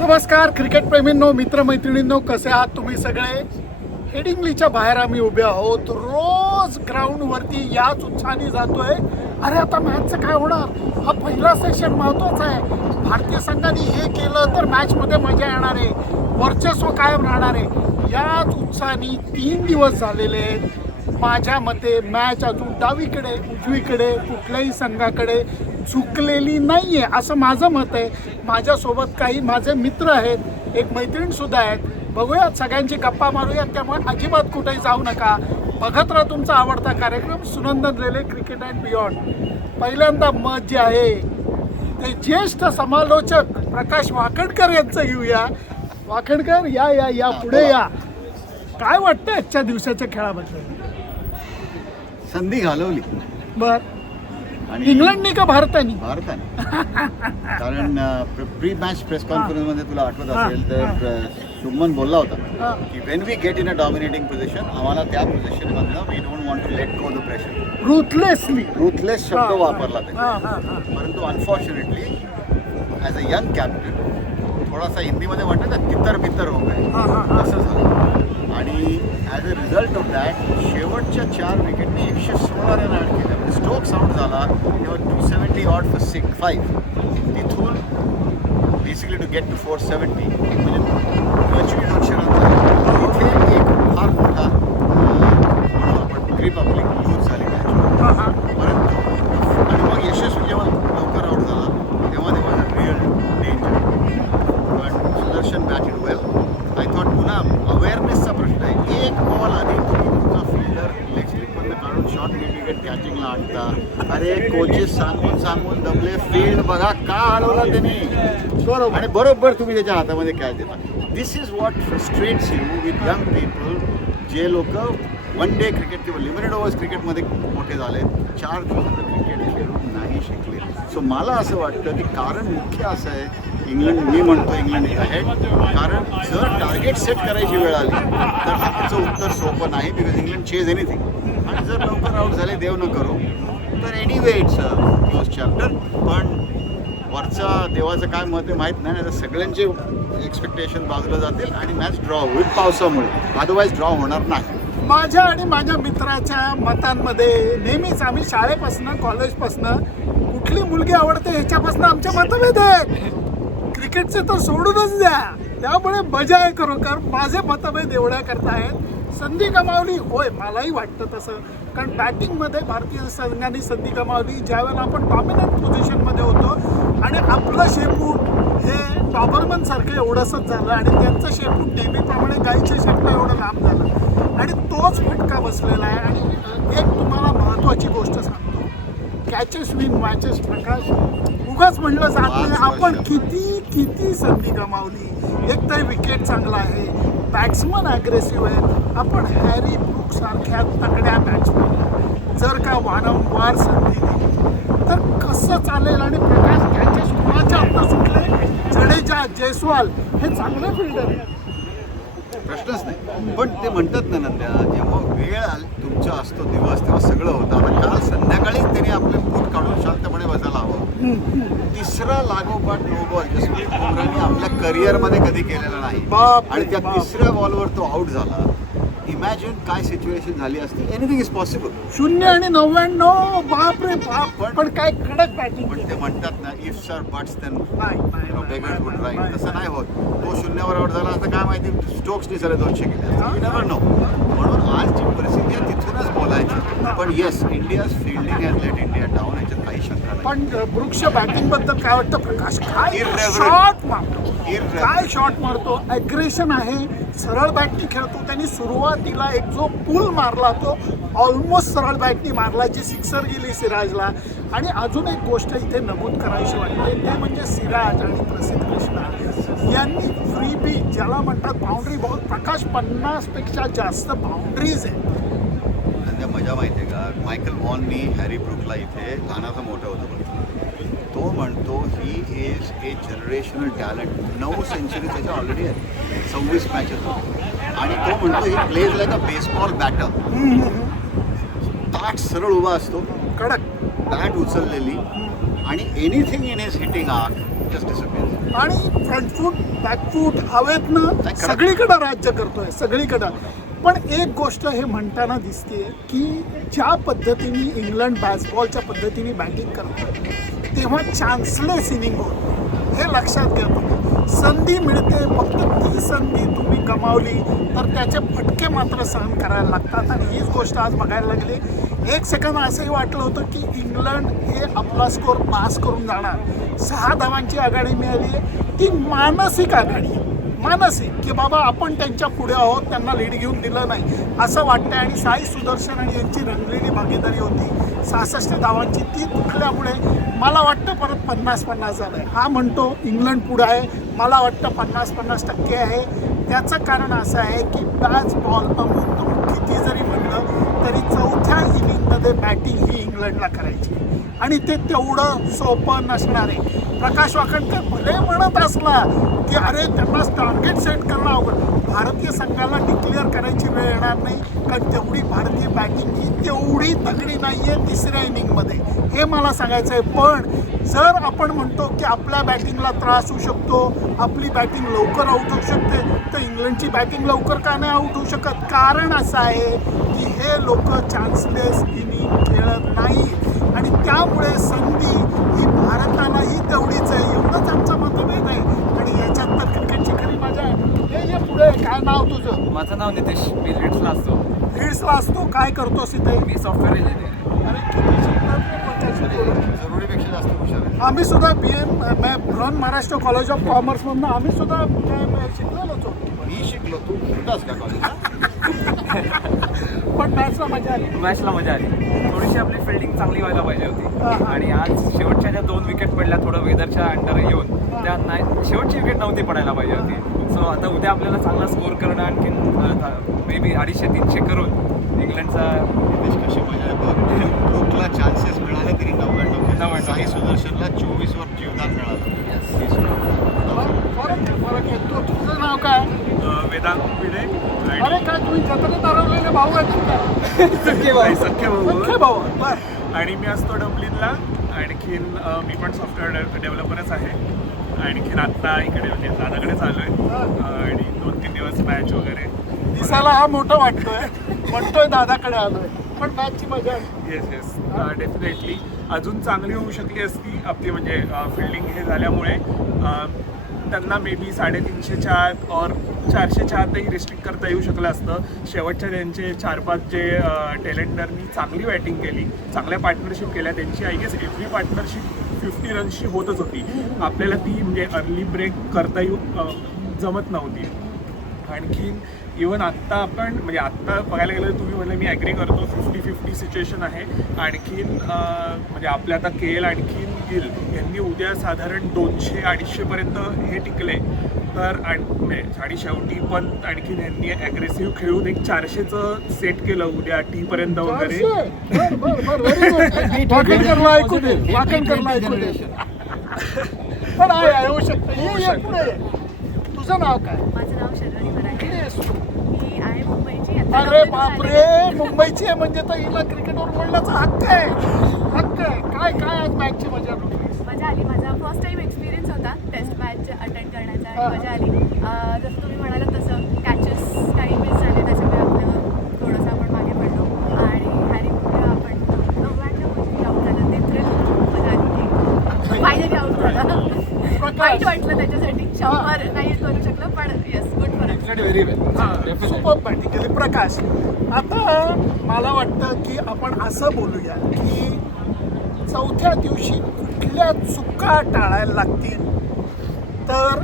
नमस्कार क्रिकेट प्रेमींनो मित्रमैत्रिणींनो कसे आहात तुम्ही सगळे? हेडिंगलीच्या बाहेर आम्ही उभे आहोत. रोज ग्राउंडवरती याच उत्साहाने जातोय. अरे आता मॅचचं काय होणार? हा पहिला सेशन महत्त्वाचा आहे. भारतीय संघाने हे केलं तर मॅचमध्ये मजा येणार आहे. वर्चस्व कायम राहणार आहे. याच उत्साहाने तीन दिवस झालेले आहेत. माझ्या मते मॅच अजून डावीकडे उजवीकडे कुठल्याही संघाकडे झुकलेली नाही आहे असं माझं मत आहे. माझ्यासोबत काही माझे मित्र आहेत एक मैत्रीण सुद्धा आहेत. बघूयात सगळ्यांची गप्पा मारूयात त्यामुळे अजिबात कुठेही जाऊ नका. बघत राहा तुमचा आवडता कार्यक्रम Sunandan Lele cricket and beyond. पहिल्यांदा मत जे आहे ते ज्येष्ठ समालोचक प्रकाश वाकडकर यांचं घेऊया. वाकडकर या या या पुढे या. काय वाटतं आजच्या दिवसाच्या खेळाबद्दल? संधी घालवली. बर. आणि इंग्लंडने का भारताने? भारताने. कारण प्री मॅच प्रेस कॉन्फरन्समध्ये तुला आठवत असेल तर शुभमन बोलला होता. की when we get in a dominating position आम्हाला त्या पोझिशन मधनं we don't want to let go the pressure ruthlessly ruthless शब्द वापरला त्याने. परंतु unfortunately as a young captain थोडासा हिंदीमध्ये म्हणतात ना तितर बितर हो गए. हा, हा, हा. असं झालं. आणि as a result of that शेवटच्या चार विकेटनी एकशे सोळा रन ॲड केले. म्हणजे स्ट्रोक साऊंड झाला तेव्हा two seventy out for six five तिथून basically to get to four seventy म्हणजे दोनशे रन झाले इथे एक फार मोठा अं, आपण ग्रीप आपली लूज झाली मॅच हा, हा. परंतु आणि मग यशस्वी जेव्हा लवकर आउट झाला तेव्हा ते माझं रिअल डेंजर पण Sudarshan bat it well I thought पुन्हा अवेअरनेसचा प्रश्न आहे एक बॉल आधी तुम्ही तुमचा फिल्डर लेग स्लिपमधनं काढून शॉर्ट मिड विकेट कॅचिंगला आणता अरे कोचेस सांगून सांगून दमले फील्ड बघा का हलवला त्यांनी आणि बरोबर तुम्ही त्याच्या हातामध्ये कॅच देता. This is what frustrates you with young people जे लोक वन डे क्रिकेट किंवा लिमिटेड ओव्हर्स क्रिकेटमध्ये मोठे झाले चार दिवसाचं क्रिकेट खेळून नाही शिकले. सो मला असं वाटतं की कारण मुख्य असं आहे इंग्लंड मी म्हणतो इंग्लंड आहे. कारण जर टार्गेट सेट करायची वेळ आली तर ह्याचं उत्तर सोपं नाही बिकॉज इंग्लंड चेज एनिथिंग आणि जर लवकर आउट झाले देव न करू. तर anyway it's close chapter पण वरचा देवाचं काय मत आहे माहीत नाही आता सगळ्यांचे एक्सपेक्टेशन बाजूला जातील आणि मॅच ड्रॉ होईल पावसामुळे. अदरवाईज ड्रॉ होणार नाही. माझ्या आणि माझ्या मित्राच्या मतांमध्ये नेहमीच आम्ही शाळेपासनं कॉलेजपासनं कुठली मुलगी आवडते ह्याच्यापासून आमच्या मतभेद आहेत. क्रिकेटचे तर सोडूनच द्या. त्यामुळे मजा आहे खरोखर. माझे मतभेद एवढ्या करता आहेत. संधी गमावली. होय मलाही वाटतं तसं. कारण बॅटिंगमध्ये भारतीय संघाने संधी गमावली ज्यावेळेला आपण डॉमिनंट पोझिशनमध्ये होतो आणि आपलं शेपूट हे डॉबरमन सारखं एवढंसंच झालं आणि त्यांचं शेपूट नेहमीप्रमाणे गाईच्या शेपटा एवढं लांब झालं. आणि तोच फटका बसलेला आहे आणि एक तुम्हाला महत्त्वाची गोष्ट सांगतो. Catches win matches Prakash. उगाच म्हणलं जात नाही आपण. किती किती संधी गमावली. एक तर विकेट चांगला आहे. बॅट्समन अग्रेसिव्ह आहेत. आपण हॅरी ब्रुकसारख्या तगड्या बॅट्समन जर का वारंवार संधी दिली तर कसं चालेल आणि प्रकाश त्यांच्या कोणाच्या हातनं सुटले जडेजा जयस्वाल हे चांगले फिल्डर आहेत. प्रश्नच नाही. पण ते म्हणतात ना नंद्या जेव्हा वेळ आल तुमचा असतो दिवस तेव्हा सगळं होतं. आता काल संध्याकाळीच त्यांनी आपले बूट काढून शांतपणे बसायला हवं. तिसरा लागोपाठ नो बॉल जसप्रीत बुमराहने आपल्या करिअरमध्ये कधी केलेला नाही. बाप आणि त्या. तिसऱ्या बॉलवर तो आउट झाला. इमॅजिन काय सिच्युएशन झाली असती. एनिथिंग इज पॉसिबल शून्य आणि नव्याण्णव बाप रे बाप. पण काय कडक बॅटिंग पण ते म्हणतात ना if sir buts then beggars right तसं नाही होत. तो शून्यावर आउट झाला असं काय माहिती स्टोक्सनी सगळे दोनशे केले नेवर नो म्हणून आज जी परिस्थिती आहे तिथूनच बोलायचं. पण yes India's fielding has let India down याच्यात काही शंका नाही. पण वृक्ष बॅटिंगबद्दल काय वाटतं प्रकाश? काय. शॉट मारतो. काय शॉट मारतो? अग्रेशन आहे. सरळ बॅटनी खेळतो. त्यांनी सुरुवातीला एक जो पूल मारला तो ऑलमोस्ट सरळ बॅटनी मारला जी सिक्सर गेली सिराजला. आणि अजून एक गोष्ट इथे नमूद करायची वाटते ते म्हणजे सिराज आणि प्रसिद्ध कृष्णा. यांनी फ्री बी ज्याला म्हणतात बाउंड्री बॉल प्रकाश पन्नासपेक्षा जास्त बाउंड्रीज आहेत. मजा माहिती आहे का मायकल वॉननी हॅरी ब्रुकला इथे लहानाचा मोठं होतं. तो म्हणतो he is a generational talent नऊ सेंचुरी त्याच्या ऑलरेडी आहे सव्वीस मॅचेस आणि तो म्हणतो he plays like a baseball batter ताट सरळ उभा असतो. कडक. बॅट उचललेली. आणि anything in is hitting arc just आणि फ्रंट फूट बॅक फूट हवेतनं सगळीकडं राज्य करतोय सगळीकडं. पण एक गोष्ट हे म्हणताना दिसते की ज्या पद्धतीने इंग्लंड बॅसबॉलच्या पद्धतीने बॅटिंग करतोय तेव्हा चान्सलेस इनिंग होत हे लक्षात घ्या तुम्ही. संधी मिळते फक्त ती संधी तुम्ही गमावली तर त्याचे फटके मात्र सहन करायला लागतात. आणि हीच गोष्ट आज बघायला लागली. एक सेकंद असंही वाटलं होतं की इंग्लंड हे आपला स्कोर पास करून जाणार. सहा धावांची आघाडी मिळाली. आहे ती मानसिक आघाडी. आहे मानसिक की बाबा आपण त्यांच्या पुढे आहोत त्यांना लीड घेऊन दिलं नाही. असं वाटतंय आणि साई सुदर्शन आणि यांची रंगलेली भागीदारी होती. सहासष्ट धावांची ती तुटल्यामुळे मला वाटतं परत पन्नास पन्नास झालं आहे हा म्हणतो इंग्लंड पुढं आहे. मला वाटतं पन्नास पन्नास टक्के आहे. त्याचं कारण असं आहे की बॅच बॉल अमृत किती जरी म्हटलं तरी चौथ्या इनिंगमध्ये बॅटिंग ही इंग्लंडला करायची. आणि ते तेवढं सोपं नसणार आहे. प्रकाश वाकणकर भले म्हणत असला की अरे त्यांना टार्गेट सेट करणं अवघड. भारतीय संघाला डिक्लेअर करायची वेळ येणार नाही. कारण तेवढी भारतीय बॅटिंग ही तेवढी तगडी नाही आहे तिसऱ्या इनिंगमध्ये हे मला सांगायचं आहे. पण जर आपण म्हणतो की आपल्या बॅटिंगला त्रास होऊ शकतो आपली बॅटिंग लवकर आऊट होऊ शकते तर इंग्लंडची बॅटिंग लवकर का नाही आऊट होऊ शकत? कारण असं आहे की हे लोक चान्सलेस इनिंग खेळत नाही त्यामुळे संधी ही भारतालाही तेवढीच आहे. एवढंच आमचा मतभेद आहे. आणि याच्यात तर क्रिकेटची खरी मजा आहे. हे ये पुढे. काय नाव तुझं? माझं नाव नितेश. मी लीड्सला असतो. लीड्सला असतो. काय करतोस इथे? मी सॉफ्टवेअर इंजिनियर अरे किती शिकणार ते पण त्याची बोलू. जरुरीपेक्षा जास्त हुशार आहे आम्ही सुद्धा B M Brihan Maharashtra college of कॉमर्समधनं आम्ही सुद्धा शिकलेलोच होतो. मी शिकलो तू होतास का कॉलेजला पण मॅचला मजा आली. मॅचला मजा आली. थोडीशी आपली फिल्डिंग चांगली व्हायला पाहिजे हा, होती. आणि आज शेवटच्या ज्या दोन विकेट पडल्या थोडं वेदरच्या अंडर येऊन त्या नाही शेवटची विकेट नव्हती पडायला पाहिजे होती. सो आता उद्या आपल्याला चांगला स्कोर करणं आणखीन मे बी अडीचशे तीनशे करून इंग्लंडचा कशी मजा आहे बघ ब्रुकला चान्सेस मिळाले तरी साई सुदर्शनला चोवीस वर जीवदान मिळालं. तुझं नाव काय? वेदांत पिढे. अरे काय तुम्ही जत्रेत हरवलेले भाऊ आहेत का? आणि सख्खे भाऊ. सख्खे भाऊ. बरं. आणि मी असतो डब्लिनला. आणखीन मी पण सॉफ्टवेअर डेव्हलपरच आहे. आणखीन आत्ता इकडे म्हणजे दादाकडेच आलो आहे आणि दोन तीन दिवस मॅच वगैरे. दिसायला हा मोठा वाटतोय. म्हणतोय दादाकडे आलोय. पण मॅचची मजा. येस येस डेफिनेटली अजून चांगली होऊ शकली असती आपली म्हणजे फिल्डिंग हे झाल्यामुळे. त्यांना मे बी साडेतीनशेच्या आत और चारशेच्या आतही रिस्ट्रिक्ट करता येऊ शकलं असतं. शेवटच्या त्यांचे चार पाच जे टेलेंडरनी चांगली बॅटिंग केली चांगल्या पार्टनरशिप केल्या त्यांची I guess every partnership fifty रन्सची होतच होती. आपल्याला ती म्हणजे अर्ली ब्रेक करता येऊ जमत नव्हती. आणखीन इवन आत्ता आपण म्हणजे आत्ता बघायला गेलं तर तुम्ही म्हणलं मी ॲग्री करतो फिफ्टी फिफ्टी सिच्युएशन आहे. आणखीन म्हणजे आपल्या आता के एल आणखीन गिल यांनी उद्या साधारण दोनशे अडीचशेपर्यंत हे टिकले. तर आण- म्हणजे आणि शेवटी पण आणखीन यांनी ॲग्रेसिव्ह खेळून एक चारशेचं सेट केलं उद्या टीपर्यंत वगैरे. पण आहे आहे, होऊ शकतं. तुझं नाव काय? माझं नाव शर्वरी किती मराठे आहेस तू? मी आहे मुंबईची. आता अरे बापरे. मुंबईची आहे म्हणजे तर हिला क्रिकेटवर बोलण्याचा हक्क आहे. हक्क आहे. काय काय आज मॅचची मजा? मजा आली. माझा फर्स्ट टाइम एक्सपिरियन्स होता. टेस्ट मॅच अटेंड करण्याचा. हा. आणि मजा आली अं, जसं तुम्ही म्हणालात तसं कॅचेस काही मिस झाले त्याच्यामुळे आपलं थोडंसं आपण मागे पडलो आणि हॅरी कुठे आपण नव्याण्णव म्हणजे आऊट झालं ते थ्रिल मजा आली फायनली आऊट झाला वाईट वाटलं त्याच्यासाठी शंभर नाही करू शकलं पण yes good for very well super batting केली प्रकाश आता मला वाटतं की आपण असं बोलूया की चौथ्या दिवशी कुठल्या चुका टाळायला लागतील तर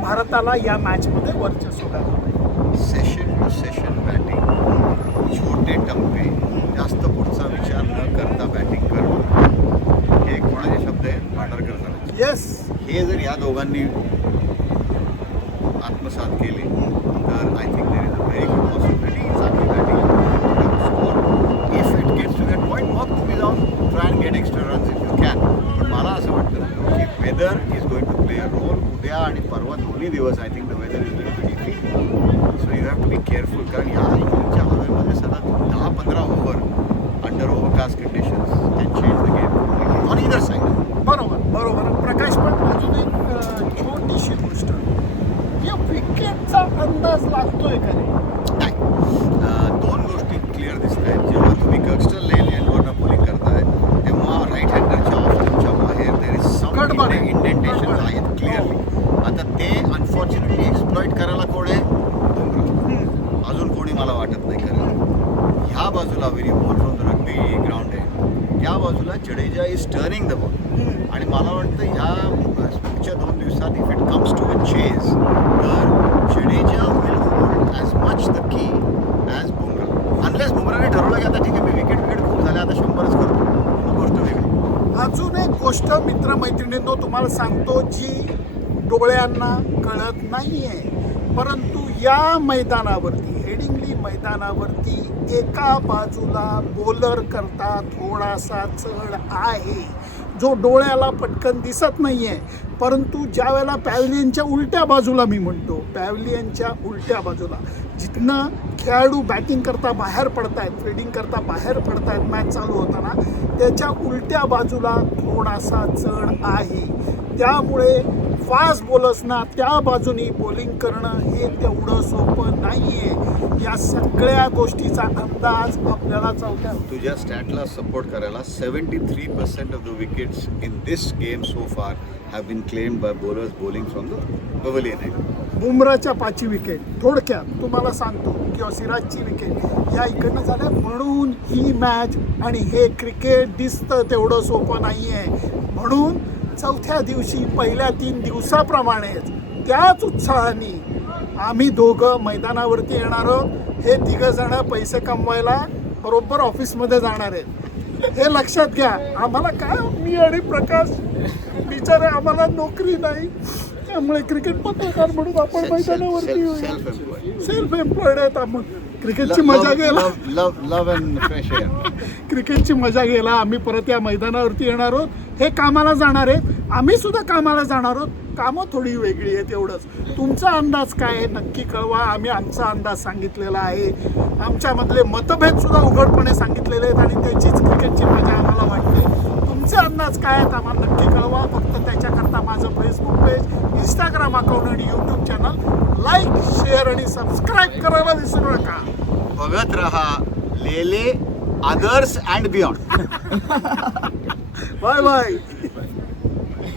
भारताला या मॅचमध्ये वर्चस्व गाजवावं सेशन टू सेशन बॅटिंग छोटे टप्पे जास्त पुढचा विचार न करता बॅटिंग करणं हे कोणाचे शब्द आहेत पाडरकर सरांचे येस हे जर या दोघांनी आत्मसात केले अ अ रोल उद्या कारण या इंग्लंडच्या हवेमध्ये सतत दहा पंधरा ओव्हर अंडर ओव्हरकास्ट कंडिशन्स वाटत नाही करेल ह्या बाजूला very more from the rugby ground आहे. त्या बाजूला Jadeja is turning the ball आणि मला वाटतं ह्या पुढच्या दोन दिवसात if it comes to a chase तर Jadeja will hold as much the key as Bumrah unless बुमराने ठरवलं की आता ठीक आहे मी विकेट विकेट खूप झाल्या आता शंभरच करतो गोष्ट वेगळी. अजून एक गोष्ट मित्रमैत्रिणींनो तुम्हाला सांगतो जी डोळ्यांना कळत नाहीये. परंतु या मैदानावरती हेडिंगली मैदानावरती एका बाजूला बॉलर करता थोडासा चढ आहे. जो डोळ्याला पटकन दिसत नाही आहे परंतु ज्या वेळेला पॅव्हलियनच्या उलट्या बाजूला मी म्हणतो पॅव्हलियनच्या उलट्या बाजूला जिथनं खेळाडू बॅटिंग करता बाहेर पडतायत फिल्डिंग करता बाहेर पडतायत मॅच चालू होताना त्याच्या उलट्या बाजूला थोडासा चढ आहे. त्यामुळे फास्ट बॉलर्सना त्या बाजूनी बॉलिंग करणं हे तेवढं सोपं नाही आहे या सगळ्या गोष्टीचा अंदाज आपल्याला चौथ्या तुझ्या स्टॅटला सपोर्ट करायला seventy three percent of the wickets in this game so far have been claimed by bowlers bowling from the pavilion बुमराच्या पाचवी विकेट थोडक्यात तुम्हाला सांगतो किंवा सिराजची विकेट या इकडनं झाल्या म्हणून ही मॅच आणि हे क्रिकेट दिसतं तेवढं सोपं नाही आहे म्हणून चौथ्या दिवशी पहिल्या तीन दिवसाप्रमाणेच त्याच उत्साहाने आम्ही दोघं मैदानावरती येणार आहोत. हे तिघं जण पैसे कमवायला बरोबर ऑफिसमध्ये जाणार आहेत. हे लक्षात घ्या आम्हाला काय मी आणि प्रकाश बिचारे आम्हाला नोकरी नाही. त्यामुळे क्रिकेट पत्रकार म्हणून आपण मैदानावरती येऊया. सेल्फ एम्प्लॉईड आहेत आपण क्रिकेटची मजा घ्यायला लव लव अँड फ्रेश क्रिकेटची मजा घ्यायला आम्ही परत या मैदानावरती येणार आहोत. हे कामाला जाणार आहेत. आम्ही सुद्धा कामाला जाणार आहोत. कामं थोडी वेगळी आहेत एवढंच. तुमचा अंदाज काय आहे? नक्की कळवा. आम्ही आमचा अंदाज सांगितलेला आहे. आमच्यामधले मतभेद सुद्धा उघडपणे सांगितलेले आहेत आणि त्याचीच क्रिकेटची मजा आम्हाला वाटते. तुमचे अंदाज काय आहेत आम्हाला नक्की कळवा. फक्त त्याच्याकरता माझं फेसबुक पेज इंस्टाग्राम अकाउंट आणि यूट्यूब चॅनल लाईक शेअर आणि सबस्क्राईब करायला विसरू नका. बघत रहा Lele others and beyond bye bye.